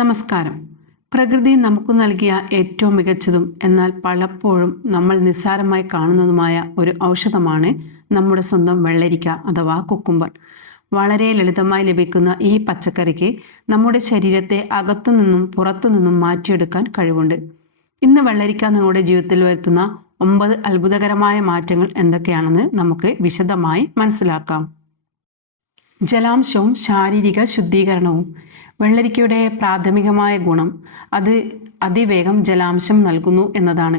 നമസ്കാരം. പ്രകൃതി നമുക്ക് നൽകിയ ഏറ്റവും മികച്ചതും എന്നാൽ പലപ്പോഴും നമ്മൾ നിസ്സാരമായി കാണുന്നതുമായ ഒരു ഔഷധമാണ് നമ്മുടെ സ്വന്തം വെള്ളരിക്ക അഥവാ കുക്കുംബർ. വളരെ ലളിതമായി ലഭിക്കുന്ന ഈ പച്ചക്കറിക്ക് നമ്മുടെ ശരീരത്തെ അകത്തുനിന്നും പുറത്തുനിന്നും മാറ്റിയെടുക്കാൻ കഴിവുണ്ട്. ഇന്ന് വെള്ളരിക്ക നിങ്ങളുടെ ജീവിതത്തിൽ വരുത്തുന്ന 9 അത്ഭുതകരമായ മാറ്റങ്ങൾ എന്തൊക്കെയാണെന്ന് നമുക്ക് വിശദമായി മനസ്സിലാക്കാം. ജലാംശവും ശാരീരിക ശുദ്ധീകരണവും. വെള്ളരിക്കയുടെ പ്രാഥമികമായ ഗുണം അത് അതിവേഗം ജലാംശം നൽകുന്നു എന്നതാണ്.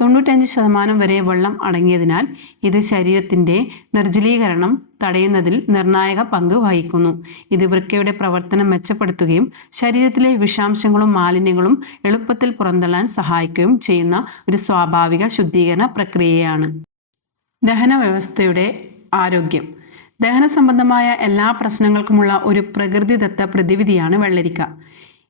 95% വരെ വെള്ളം അടങ്ങിയതിനാൽ ഇത് ശരീരത്തിൻ്റെ നിർജ്ജലീകരണം തടയുന്നതിൽ നിർണായക പങ്ക് വഹിക്കുന്നു. ഇത് വൃക്കയുടെ പ്രവർത്തനം മെച്ചപ്പെടുത്തുകയും ശരീരത്തിലെ വിഷാംശങ്ങളും മാലിന്യങ്ങളും എളുപ്പത്തിൽ പുറന്തള്ളാൻ സഹായിക്കുകയും ചെയ്യുന്ന ഒരു സ്വാഭാവിക ശുദ്ധീകരണ പ്രക്രിയയാണ്. ദഹന വ്യവസ്ഥയുടെ ആരോഗ്യം. ദഹന സംബന്ധമായ എല്ലാ പ്രശ്നങ്ങൾക്കുമുള്ള ഒരു പ്രകൃതിദത്ത പ്രതിവിധിയാണ് വെള്ളരിക്ക.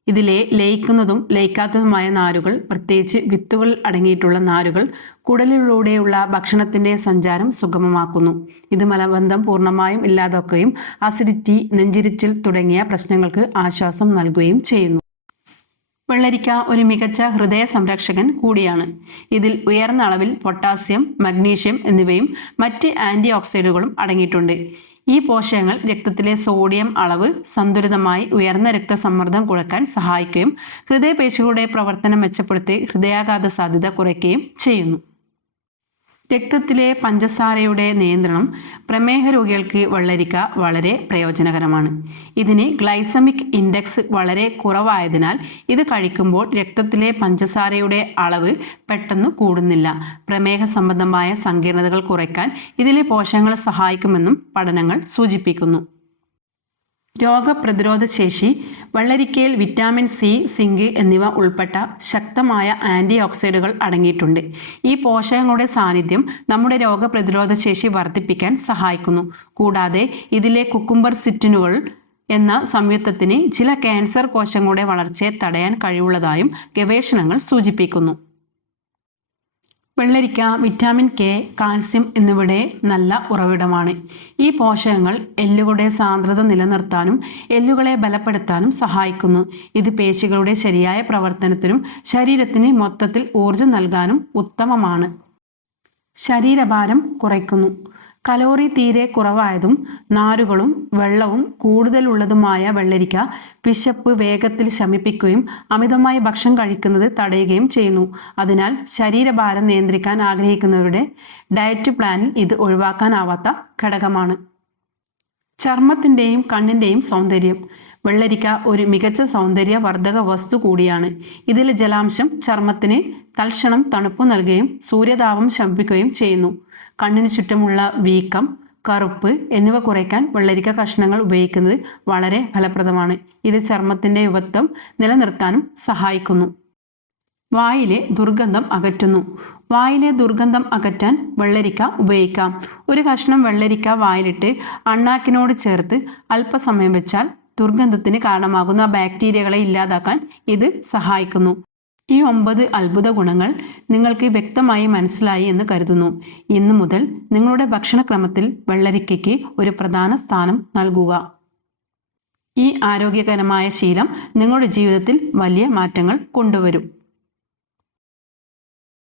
ഇതിലെ ലയിക്കുന്നതും ലയിക്കാത്തതുമായ നാരുകൾ, പ്രത്യേകിച്ച് വിത്തുകളിൽ അടങ്ങിയിട്ടുള്ള നാരുകൾ, കുടലിലൂടെയുള്ള ഭക്ഷണത്തിൻ്റെ സഞ്ചാരം സുഗമമാക്കുന്നു. ഇത് മലബന്ധം പൂർണ്ണമായും ഇല്ലാതാക്കുകയും അസിഡിറ്റി, നെഞ്ചിരിച്ചിൽ തുടങ്ങിയ പ്രശ്നങ്ങൾക്ക് ആശ്വാസം നൽകുകയും ചെയ്യുന്നു. വെള്ളരിക്ക ഒരു മികച്ച ഹൃദയ സംരക്ഷകൻ കൂടിയാണ്. ഇതിൽ ഉയർന്ന അളവിൽ പൊട്ടാസ്യം, മഗ്നീഷ്യം എന്നിവയും മറ്റ് ആൻറ്റി ഓക്സിഡന്റുകളും അടങ്ങിയിട്ടുണ്ട്. ഈ പോഷകങ്ങൾ രക്തത്തിലെ സോഡിയം അളവ് സന്തുലിതമായി ഉയർന്ന രക്തസമ്മർദ്ദം കുറയ്ക്കാൻ സഹായിക്കുകയും ഹൃദയപേശികളുടെ പ്രവർത്തനം മെച്ചപ്പെടുത്തി ഹൃദയാഘാത സാധ്യത കുറയ്ക്കുകയും ചെയ്യുന്നു. രക്തത്തിലെ പഞ്ചസാരയുടെ നിയന്ത്രണം. പ്രമേഹ രോഗികൾക്ക് വെള്ളരിക്ക വളരെ പ്രയോജനകരമാണ്. ഇതിന് ഗ്ലൈസമിക് ഇൻഡെക്സ് വളരെ കുറവായതിനാൽ ഇത് കഴിക്കുമ്പോൾ രക്തത്തിലെ പഞ്ചസാരയുടെ അളവ് പെട്ടെന്ന് കൂടുന്നില്ല. പ്രമേഹ സംബന്ധമായ സങ്കീർണതകൾ കുറയ്ക്കാൻ ഇതിലെ പോഷകങ്ങൾ സഹായിക്കുമെന്നും പഠനങ്ങൾ സൂചിപ്പിക്കുന്നു. രോഗപ്രതിരോധ ശേഷി. വെള്ളരിക്കയിൽ വിറ്റാമിൻ സി, സിങ്ക് എന്നിവ ഉൾപ്പെട്ട ശക്തമായ ആൻറ്റി ഓക്സിഡന്റുകൾ അടങ്ങിയിട്ടുണ്ട്. ഈ പോഷകങ്ങളുടെ സാന്നിധ്യം നമ്മുടെ രോഗപ്രതിരോധ ശേഷി വർദ്ധിപ്പിക്കാൻ സഹായിക്കുന്നു. കൂടാതെ ഇതിലെ കുക്കുംബർ സിറ്റിനുകൾ എന്ന സംയുക്തത്തിന് ചില ക്യാൻസർ കോശങ്ങളുടെ വളർച്ചയെ തടയാൻ കഴിവുള്ളതായും ഗവേഷണങ്ങൾ സൂചിപ്പിക്കുന്നു. വെള്ളരിക്ക വിറ്റാമിൻ കെ, കാൽസ്യം എന്നിവയുടെ നല്ല ഉറവിടമാണ്. ഈ പോഷകങ്ങൾ എല്ലുകളുടെ സാന്ദ്രത നിലനിർത്താനും എല്ലുകളെ ബലപ്പെടുത്താനും സഹായിക്കുന്നു. ഇത് പേശികളുടെ ശരിയായ പ്രവർത്തനത്തിനും ശരീരത്തിന് മൊത്തത്തിൽ ഊർജം നൽകാനും ഉത്തമമാണ്. ശരീരഭാരം കുറയ്ക്കുന്നു. കലോറി തീരെ കുറവായതും നാരുകളും വെള്ളവും കൂടുതലുള്ളതുമായ വെള്ളരിക്ക വിശപ്പ് വേഗത്തിൽ ശമിപ്പിക്കുകയും അമിതമായി ഭക്ഷണം കഴിക്കുന്നത് തടയുകയും ചെയ്യുന്നു. അതിനാൽ ശരീരഭാരം നിയന്ത്രിക്കാൻ ആഗ്രഹിക്കുന്നവരുടെ ഡയറ്റ് പ്ലാനിൽ ഇത് ഒഴിവാക്കാനാവാത്ത ഘടകമാണ്. ചർമ്മത്തിൻ്റെയും കണ്ണിൻ്റെയും സൗന്ദര്യം. വെള്ളരിക്ക ഒരു മികച്ച സൗന്ദര്യവർദ്ധക വസ്തു കൂടിയാണ്. ഇതിലെ ജലാംശം ചർമ്മത്തിന് തൽക്ഷണം തണുപ്പ് നൽകുകയും സൂര്യതാപം ശമിപ്പിക്കുകയും ചെയ്യുന്നു. കണ്ണിന് ചുറ്റുമുള്ള വീക്കം, കറുപ്പ് എന്നിവ കുറയ്ക്കാൻ വെള്ളരിക്ക കഷ്ണങ്ങൾ ഉപയോഗിക്കുന്നത് വളരെ ഫലപ്രദമാണ്. ഇത് ചർമ്മത്തിൻ്റെ യുവത്വം നിലനിർത്താനും സഹായിക്കുന്നു. വായിലെ ദുർഗന്ധം അകറ്റുന്നു. വായിലെ ദുർഗന്ധം അകറ്റാൻ വെള്ളരിക്ക ഉപയോഗിക്കാം. ഒരു കഷ്ണം വെള്ളരിക്ക വായിലിട്ട് അണ്ണാക്കിനോട് ചേർത്ത് അല്പസമയം വെച്ചാൽ ദുർഗന്ധത്തിന് കാരണമാകുന്ന ബാക്ടീരിയകളെ ഇല്ലാതാക്കാൻ ഇത് സഹായിക്കുന്നു. ഈ 9 അത്ഭുത ഗുണങ്ങൾ നിങ്ങൾക്ക് വ്യക്തമായി മനസ്സിലായി എന്ന് കരുതുന്നു. ഇന്നു മുതൽ നിങ്ങളുടെ ഭക്ഷണക്രമത്തിൽ വെള്ളരിക്കയ്ക്ക് ഒരു പ്രധാന സ്ഥാനം നൽകുക. ഈ ആരോഗ്യകരമായ ശീലം നിങ്ങളുടെ ജീവിതത്തിൽ വലിയ മാറ്റങ്ങൾ കൊണ്ടുവരും.